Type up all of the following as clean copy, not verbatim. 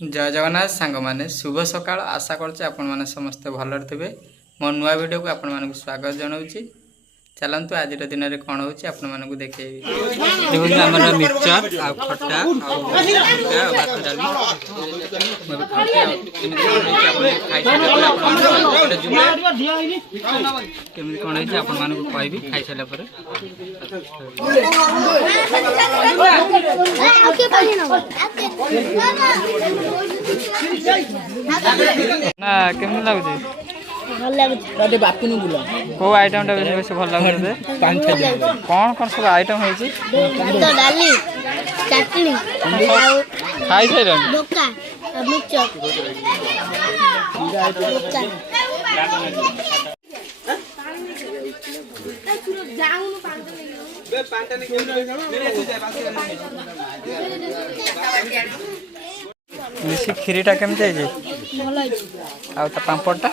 जय जगन्नाथ सांग मैंने शुभ सकाळ आशा करछे आपण माने समस्त भलर थे। मो नुआ वीडियो को आपण मानक स्वागत जनाऊँगी। चलतु आज दिन में कौन हो देखे देखो आम मिक्सचर आ खटा भात डाली केमी कौन है कहबी खाई सारा केमी लगुच भल बापी को आइटम टा बेस भल लगे कौन कौन सब आइटम है खाई सारे मिसी खीरीटा केमती है आ पापड़टा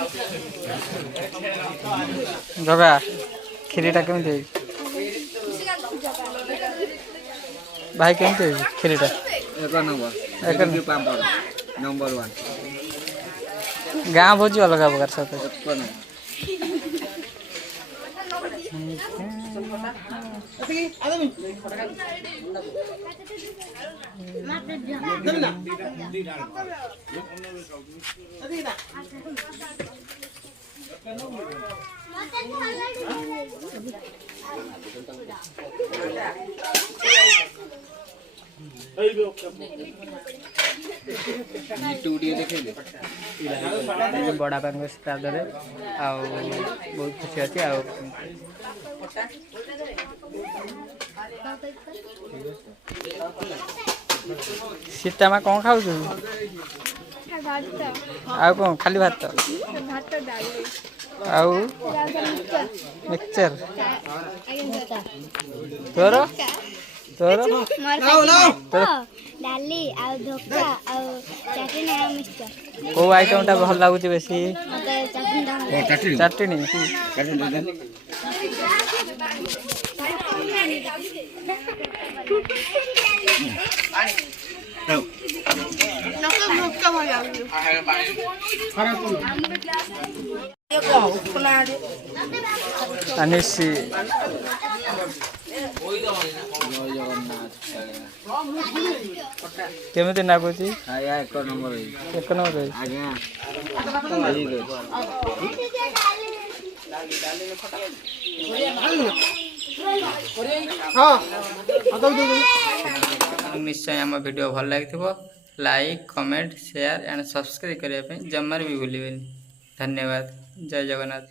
जगा खीरीटा केमती है भाई केमती है खीरीटा एक नंबर 1 गाँ भोजी अलग प्रकार सब बड़ा श्राद्ध बहुत खुशी अच्छी सीता माँ कौन खाऊ आ कौन खाली भात आउ मिक्सचर तोर तोर डाली आ धोखा आ चटनी आ मिक्सचर को आइटम टा भल लागुची बेसी चटनी चटनी अनिसी केमती नागुची एक नंबर निश्चय आम वीडियो भल लगी like comment share and subscribe करने जमार भी भूल। धन्यवाद। जय जगन्नाथ।